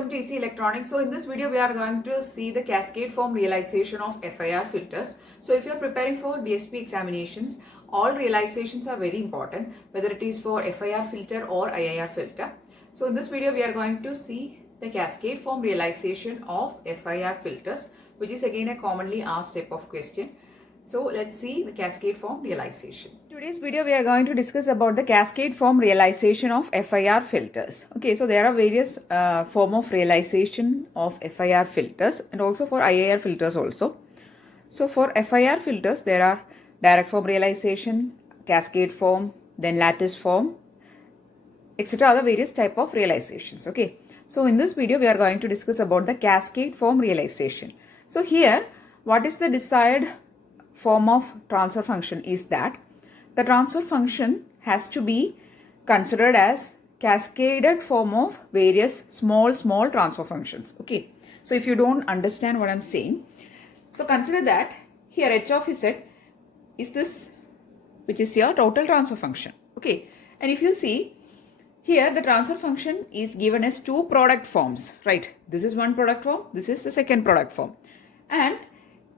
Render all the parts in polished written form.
welcome to EC Electronics. So in this video we are going to see the cascade form realization of FIR filters. So if you are preparing for DSP examinations, all realizations are very important, whether it is for FIR filter or IIR filter. So in this video we are going to see the cascade form realization of FIR filters, which is again a commonly asked type of question. So let's see the cascade form realization. In today's video we are going to discuss about the cascade form realization of FIR filters. Okay, so there are various form of realization of FIR filters and also for IIR filters also. So for FIR filters there are direct form realization, cascade form, then lattice form, etc. Other various type of realizations. Okay, so in this video we are going to discuss about the cascade form realization. So here what is the desired form of transfer function is that the transfer function has to be considered as cascaded form of various small transfer functions. Okay, so if you don't understand what I'm saying, so consider that here h of z is this, which is your total transfer function. Okay, and if you see here the transfer function is given as two product forms, right? This is one product form, this is the second product form, and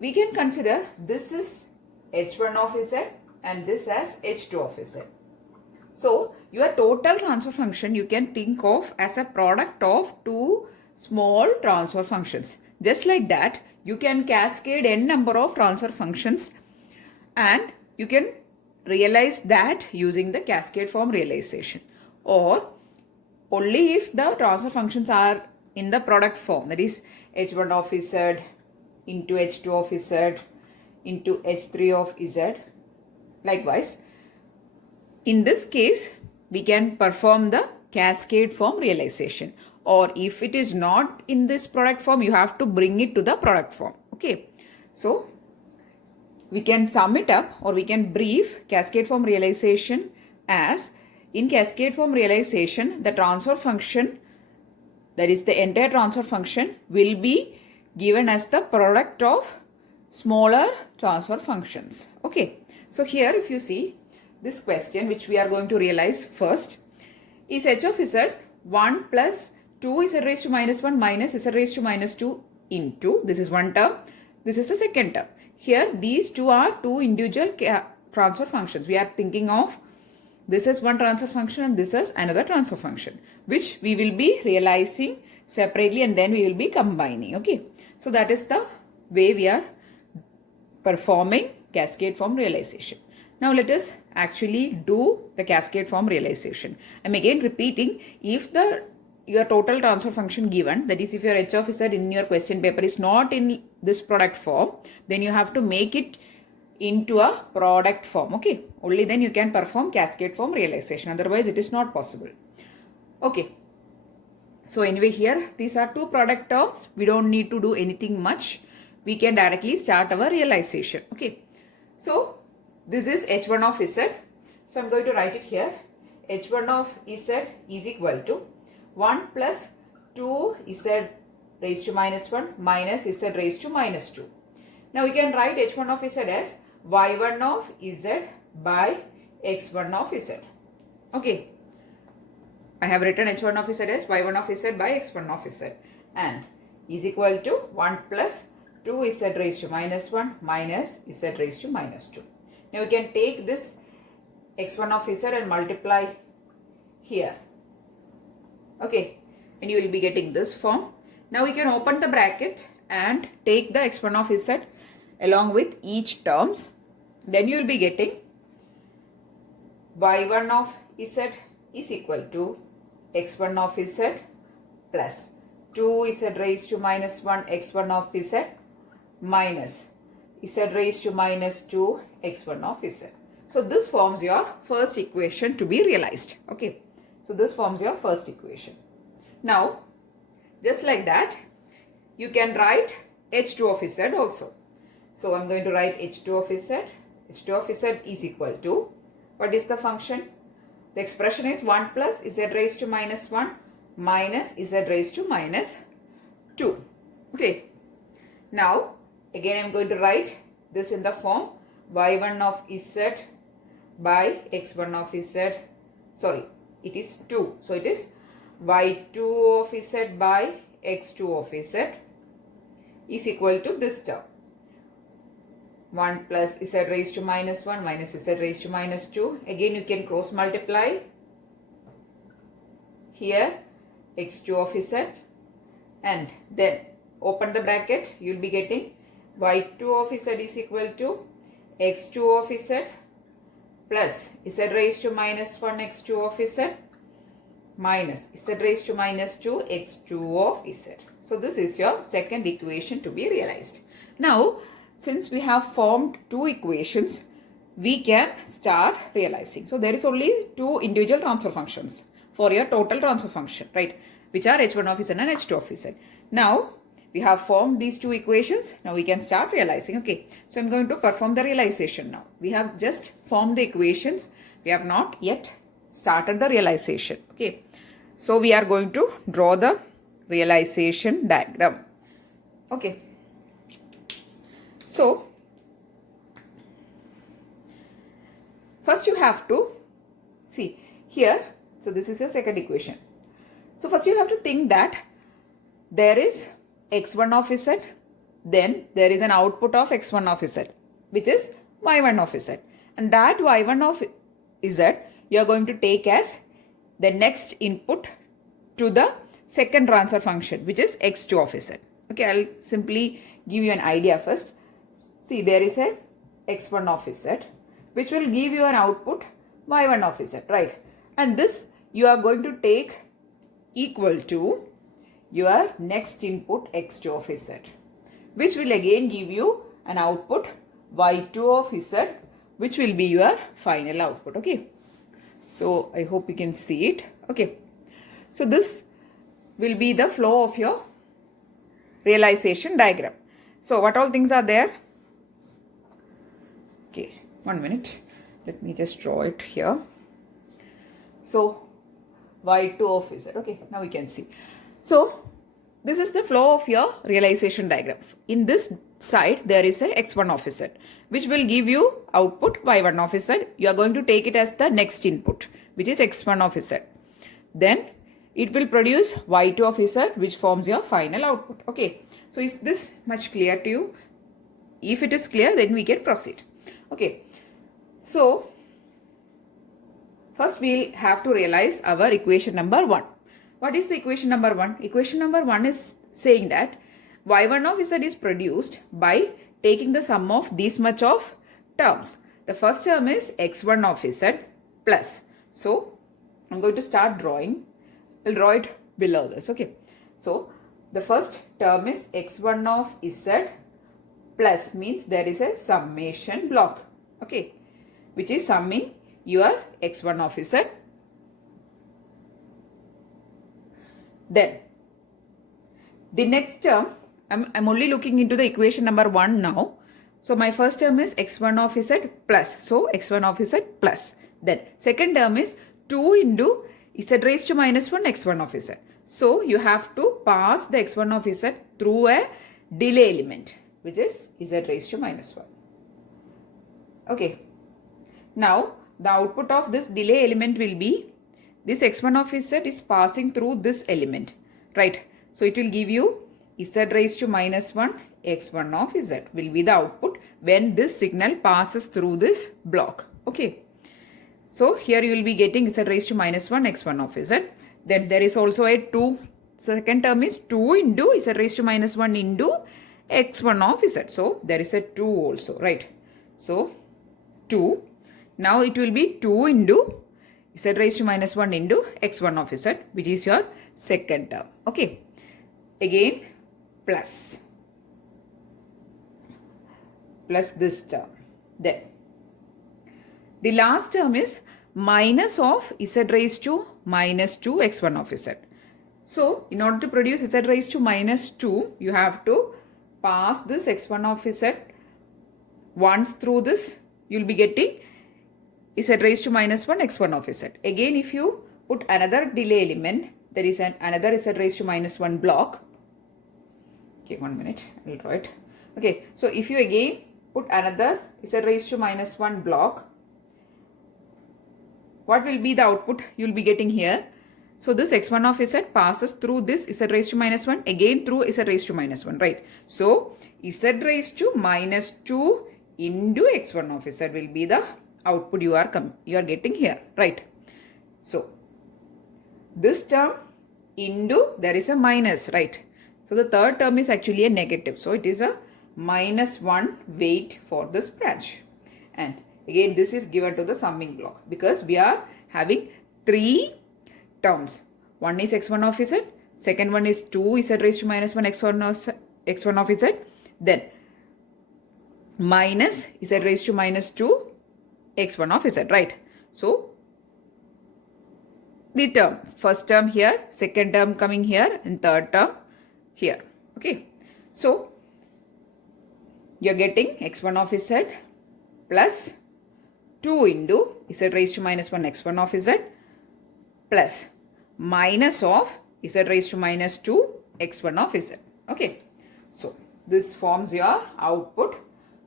we can consider this is h1 of z and this as h2 of z. So your total transfer function you can think of as a product of two small transfer functions. Just like that, you can cascade n number of transfer functions and you can realize that using the cascade form realization, or only if the transfer functions are in the product form, that is h1 of z into h2 of z into h3 of z. Likewise, in this case we can perform the cascade form realization, or if it is not in this product form you have to bring it to the product form. Okay, so we can sum it up, or we can brief cascade form realization as, in cascade form realization the transfer function, that is the entire transfer function, will be given as the product of smaller transfer functions. Okay, so here if you see this question which we are going to realize first is h of z 1 plus 2 z raised to minus 1 minus z raised to minus 2 into, this is one term, this is the second term. Here these two are two individual transfer functions. We are thinking of this is one transfer function and this is another transfer function, which we will be realizing separately and then we will be combining. Okay, so that is the way we are performing cascade form realization. Now let us actually do the cascade form realization. I'm again repeating, if your total transfer function given, that is if your h of z in your question paper is not in this product form, then you have to make it into a product form. Okay, only then you can perform cascade form realization, otherwise it is not possible. Okay, so anyway here these are two product terms, we don't need to do anything much, we can directly start our realization. Okay, so this is h1 of z, so I'm going to write it here. h1 of z is equal to 1 plus 2 z raised to minus 1 minus z raised to minus 2. Now we can write h1 of z as y1 of z by x1 of z. Okay, I have written h1 of z as y1 of z by x1 of z, and is equal to 1 plus 2 z raised to minus 1 minus z raised to minus 2. Now we can take this x1 of z and multiply here. Okay, and you will be getting this form. Now we can open the bracket and take the x1 of z along with each terms. Then you will be getting y1 of z is equal to x1 of z plus 2z raised to minus 1 x1 of z minus z raised to minus 2 x1 of z. So this forms your first equation to be realized. Okay, so this forms your first equation. Now just like that you can write h2 of z also. So I'm going to write h2 of z. h2 of z is equal to, what is the function? The expression is 1 plus z raised to minus 1 minus z raised to minus 2. Okay, now again I'm going to write this in the form y1 of z by x1 of z, sorry, it is 2, so it is y2 of z by x2 of z is equal to this term. 1 plus z raised to minus 1 minus z raised to minus 2. Again you can cross multiply. Here x2 of z, and then open the bracket, you will be getting y2 of z is equal to x2 of z plus z raised to minus 1 x2 of z minus z raised to minus 2 x2 of z. So this is your second equation to be realized. Now, since we have formed two equations, we can start realizing. So there is only two individual transfer functions for your total transfer function, right? Which are h1 of z and h2 of z. Now, we have formed these two equations. Now we can start realizing. Okay, so I'm going to perform the realization now. We have just formed the equations. We have not yet started the realization. Okay, so we are going to draw the realization diagram. Okay, so first you have to see here. So this is your second equation. So first you have to think that there is x1 of z, then there is an output of x1 of z, which is y1 of z, and that y1 of z you are going to take as the next input to the second transfer function, which is x2 of z. Okay, I'll simply give you an idea first. See, there is a x1 of z, which will give you an output y1 of z, right? And this you are going to take equal to your next input x2 of z, which will again give you an output y2 of z, which will be your final output. Okay, so I hope you can see it. Okay, so this will be the flow of your realization diagram. So what all things are there? Okay, 1 minute, let me just draw it here. So y2 of z. Okay, now we can see. So this is the flow of your realization diagram. In this side there is a x1 of z, which will give you output y1 of z. You are going to take it as the next input, which is x1 of z. Then it will produce y2 of z, which forms your final output. Okay, so is this much clear to you? If it is clear, then we can proceed. Okay, so first we'll have to realize our equation number 1. What is the equation number 1? Equation number 1 is saying that y1 of z is produced by taking the sum of this much of terms. The first term is x1 of z plus. So I'm going to start drawing. I'll draw it below this. Okay. So the first term is x1 of z plus, means there is a summation block. Okay, which is summing your x1 of z. Then the next term, I'm only looking into the equation number 1 now. So my first term is x1 of z plus. So x1 of z plus. Then second term is 2 into z raised to minus 1 x1 of z. So you have to pass the x1 of z through a delay element, which is z raised to minus 1. Okay. Now the output of this delay element will be this x1 of z is passing through this element, right? So it will give you z raised to minus 1 x1 of z will be the output when this signal passes through this block. Okay. So here you will be getting z raised to minus 1 x1 of z. Then there is also a 2. Second term is 2 into z raised to minus 1 into x1 of z. So there is a 2 also, right? So 2. Now it will be 2 into z raised to minus 1 into x1 of z, which is your second term. Okay. Again plus this term. Then the last term is minus of z raised to minus 2 x1 of z. So in order to produce z raised to minus 2, you have to pass this x1 of z once through this. You will be getting z raised to minus 1 x1 of z. Again, if you put another delay element, there is another z raised to minus 1 block. Okay, 1 minute, I will draw it. Okay, so if you again put another z raised to minus 1 block, what will be the output you will be getting here? So this x1 of z passes through this z raised to minus 1, again through z raised to minus 1, right? So z raised to minus 2 into x1 of z will be the output you are getting here, right? So this term into, there is a minus, right? So the third term is actually a negative. So it is a minus 1 weight for this branch. And again, this is given to the summing block because we are having 3 terms. One is x1 of z, second one is 2 z raised to minus 1 x1 of z, then minus z raised to minus 2 x1 of z, right? So the term, first term here, second term coming here, and third term here. Okay, so you're getting x1 of z plus 2 into z raised to minus 1 x1 of z plus minus of z raised to minus 2 x1 of z. Okay, so this forms your output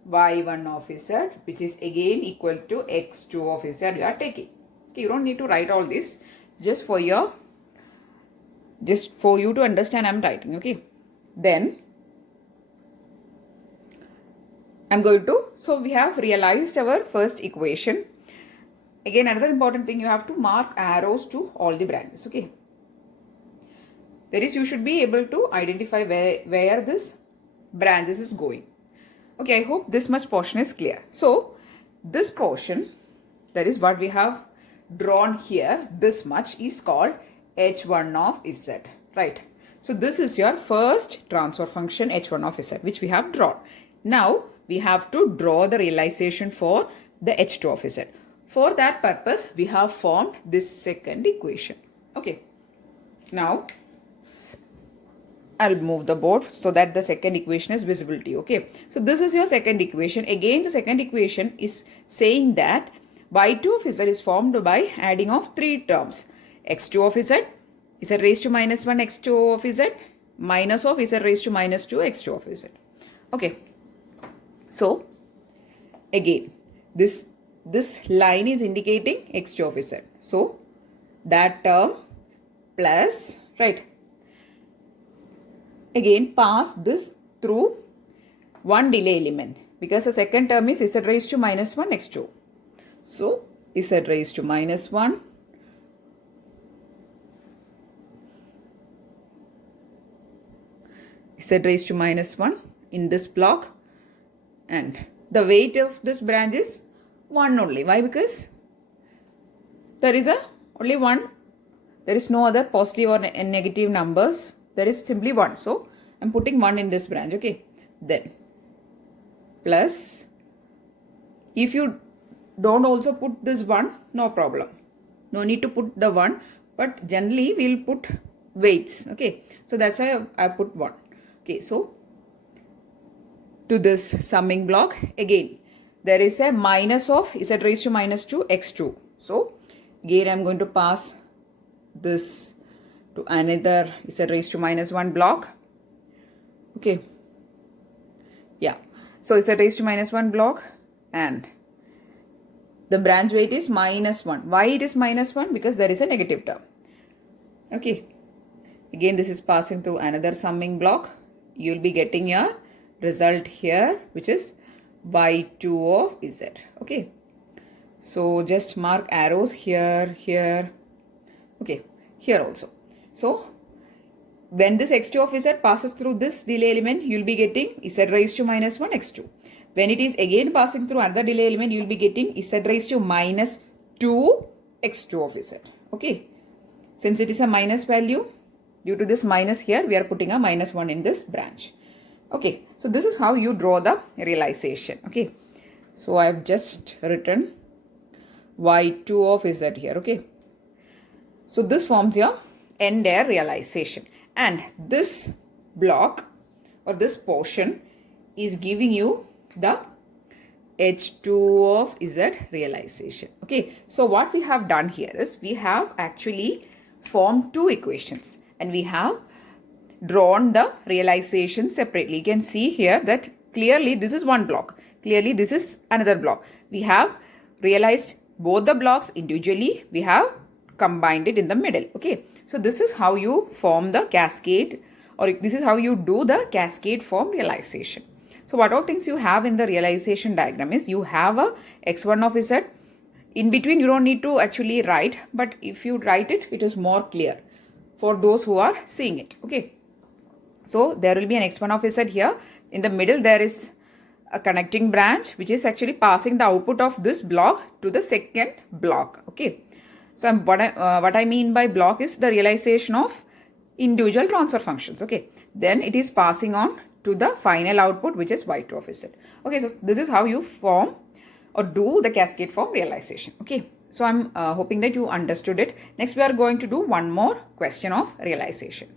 y1 of z, which is again equal to x2 of z you are taking. Okay, you don't need to write all this. Just for you to understand, I'm writing. Okay, then I'm going to, so we have realized our first equation. Again, another important thing, you have to mark arrows to all the branches. Okay, that is, you should be able to identify where this branches is going. Okay, I hope this much portion is clear. So this portion, that is what we have drawn here, this much is called h1 of z, right? So this is your first transfer function h1 of z, which we have drawn. Now we have to draw the realization for the h2 of z. For that purpose, we have formed this second equation. Okay, now I'll move the board so that the second equation is visible to you. Okay, so this is your second equation. Again, the second equation is saying that y2 of z is formed by adding of 3 terms. x2 of z, z raised to minus 1 x2 of z, minus of z raised to minus 2 x2 of z. Okay, so again, this line is indicating x2 of z. So that term plus, right? Again, pass this through one delay element because the second term is z raised to minus 1 x2. So z raised to minus 1 z raised to minus 1 in this block, and the weight of this branch is 1 only. Why? Because there is only 1. There is no other positive or negative numbers. There is simply 1. So I'm putting 1 in this branch. Okay, then plus, if you don't also put this 1, no problem. No need to put the 1, but generally we'll put weights. Okay, so that's why I put 1. Okay, so to this summing block, again, there is a minus of z raised to minus 2 x2. So again, I'm going to pass this to another z raised to minus 1 block. Okay, yeah, so z raised to minus 1 block, and the branch weight is minus 1. Why it is minus 1? Because there is a negative term. Okay, again, this is passing through another summing block. You will be getting a result here, which is y2 of z. Okay, so just mark arrows here, here. Okay, here also. So when this x2 of z passes through this delay element, you will be getting z raised to minus 1 x2. When it is again passing through another delay element, you will be getting z raised to minus 2 x2 of z. Okay, since it is a minus value, due to this minus here, we are putting a minus 1 in this branch. Okay, so this is how you draw the realization. Okay, so I have just written y2 of z here. Okay, so this forms your entire realization, and this block or this portion is giving you the h2 of z realization. Okay, so what we have done here is we have actually formed 2 equations and we have drawn the realization separately. You can see here that clearly this is one block, clearly this is another block. We have realized both the blocks individually, we have combined it in the middle. Okay, so this is how you form the cascade, or this is how you do the cascade form realization. So what all things you have in the realization diagram is you have a x1 of z. In between you don't need to actually write, but if you write it, it is more clear for those who are seeing it. Okay, so there will be an x1 of z here. In the middle there is a connecting branch which is actually passing the output of this block to the second block. Okay, so what I mean by block is the realization of individual transfer functions. Okay, then it is passing on to the final output, which is y2 of z. Okay, so this is how you form or do the cascade form realization. Okay, so I'm hoping that you understood it. Next we are going to do one more question of realization.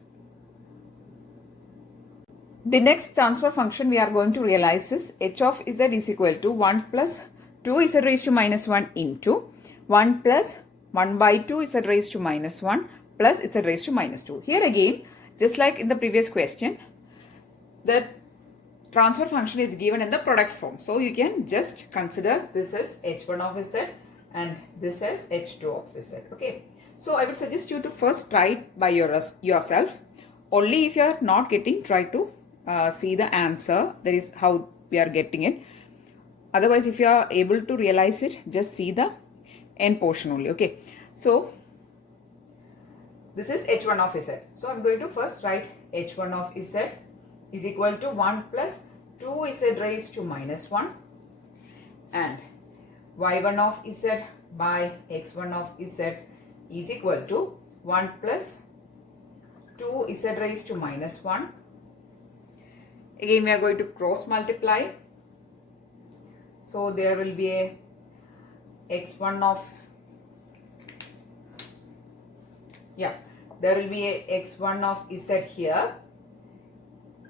The next transfer function we are going to realize is h of z is equal to 1 plus 2z raised to minus 1 into 1 plus 1 by 2 z raised to minus 1 plus z raised to minus 2. Here again, just like in the previous question, the transfer function is given in the product form. So you can just consider this as h1 of z and this as h2 of z. Okay, so I would suggest you to first try it by yourself. Only if you are not getting, try to see the answer. That is how we are getting it. Otherwise, if you are able to realize it, just see the end portion only. Okay, so this is h1 of z. So I'm going to first write h1 of z is equal to 1 plus 2z raised to minus 1 and y1 of z by x1 of z is equal to 1 plus 2z raised to minus 1. Again we are going to cross multiply. So there will be a x1 of, there will be a x1 of z here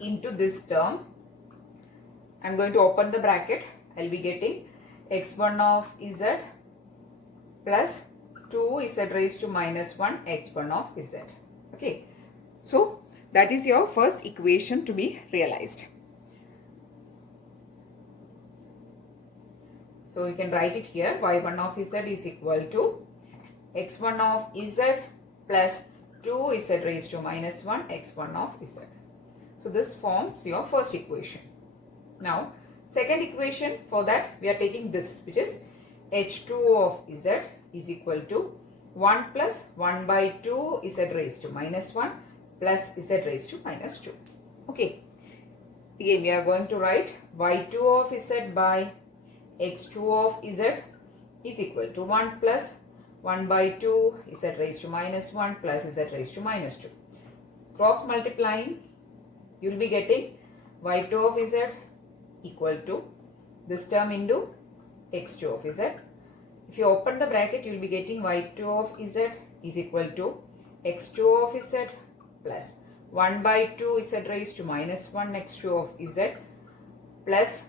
into this term. I'm going to open the bracket. I'll be getting x1 of z plus 2z raised to minus 1 x1 of z. Okay, so that is your first equation to be realized. So you can write it here. y1 of z is equal to x1 of z plus 2z raised to minus 1 x1 of z. So this forms your first equation. Now second equation, for that we are taking this, which is h2 of z is equal to 1 plus 1 by 2 z raised to minus 1 plus z raised to minus 2. Okay, again we are going to write y2 of z by x2 of z is equal to 1 plus 1 by 2 z raised to minus 1 plus z raised to minus 2. Cross multiplying, you will be getting y2 of z equal to this term into x2 of z. If you open the bracket, you will be getting y2 of z is equal to x2 of z plus 1 by 2 z raised to minus 1 x2 of z plus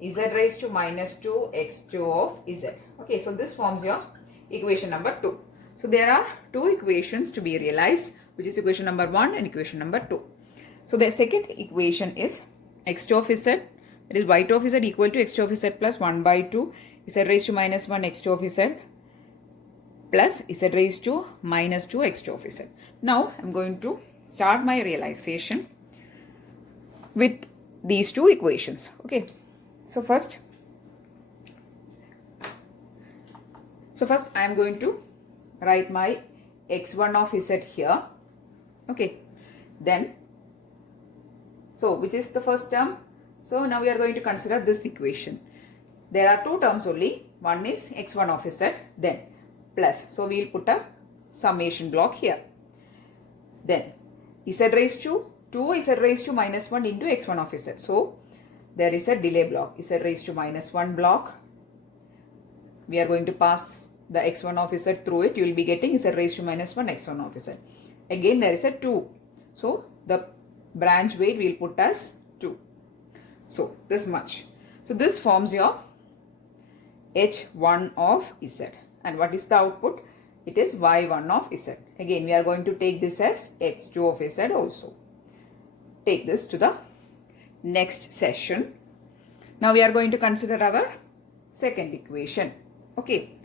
z raised to minus 2 x2 of z. Okay, so this forms your equation number 2. So there are two equations to be realized, which is equation number 1 and equation number 2. So the second equation is x2 of z, that is y2 of z equal to x2 of z plus 1 by 2 z raised to minus 1 x2 of z plus z raised to minus 2 x2 of z. Now I am going to start my realization with these two equations. Okay, so first I am going to write my x1 of z here. Okay, then so which is the first term? So now we are going to consider this equation. There are two terms only. One is x1 of z, then plus. So we will put a summation block here. Then z raised to 2 z raised to minus 1 into x1 of z. So there is a delay block, z raised to minus 1 block. We are going to pass the x1 of z through it. You will be getting z raised to minus 1 x1 of z. Again there is a 2. So the branch weight we will put as 2. So this much. So this forms your h1 of z. And what is the output? It is y1 of z. Again we are going to take this as x2 of z also. Take this to the next session. Now we are going to consider our second equation. Okay.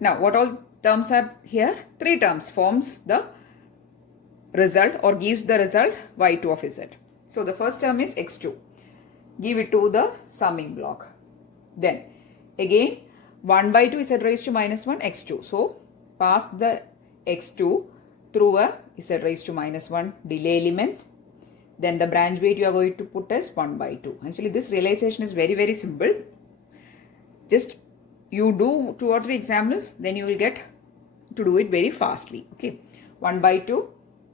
Now what all terms are here, 3 terms forms the result or gives the result y2 of z. So the first term is x2. Give it to the summing block. Then again 1 by 2 z raised to minus 1 x2. So pass the x2 through a z raised to minus 1 delay element. Then the branch weight you are going to put as 1 by 2. Actually this realization is very simple. Just you do 2 or 3 examples, then you will get to do it very fastly. Okay, 1 by 2,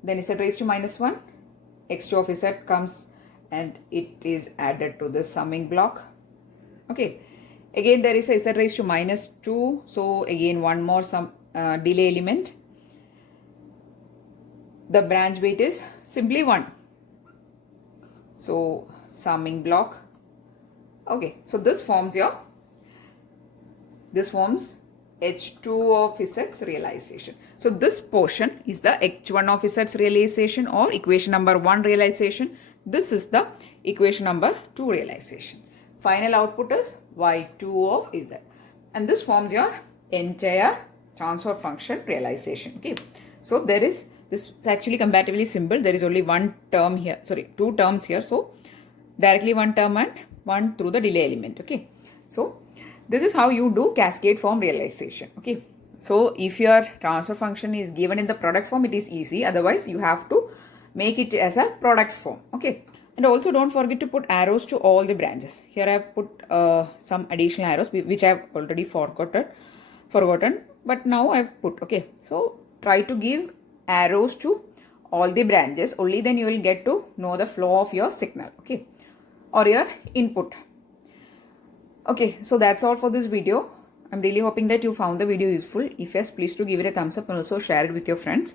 then z raised to minus 1, x2 of z comes and it is added to the summing block. Okay, again there is a z raised to minus 2, so again one more some delay element. The branch weight is simply 1. So summing block. Okay, so this forms H2 of Z's realization. So this portion is the H1 of Z's realization or equation number 1 realization. This is the equation number 2 realization. Final output is Y2 of Z. And this forms your entire transfer function realization. Okay. So this is actually comparatively simple. There is only one term here, sorry, 2 terms here. So directly one term and one through the delay element. Okay. So this is how you do cascade form realization. Okay. So if your transfer function is given in the product form, it is easy. Otherwise, you have to make it as a product form. Okay. And also don't forget to put arrows to all the branches. Here I have put some additional arrows which I have already forgotten. But now I have put. Okay. So try to give arrows to all the branches. Only then you will get to know the flow of your signal. Okay. Or your input. Okay, so that's all for this video. I'm really hoping that you found the video useful. If yes, please do give it a thumbs up and also share it with your friends.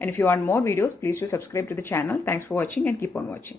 And if you want more videos, please do subscribe to the channel. Thanks for watching and keep on watching.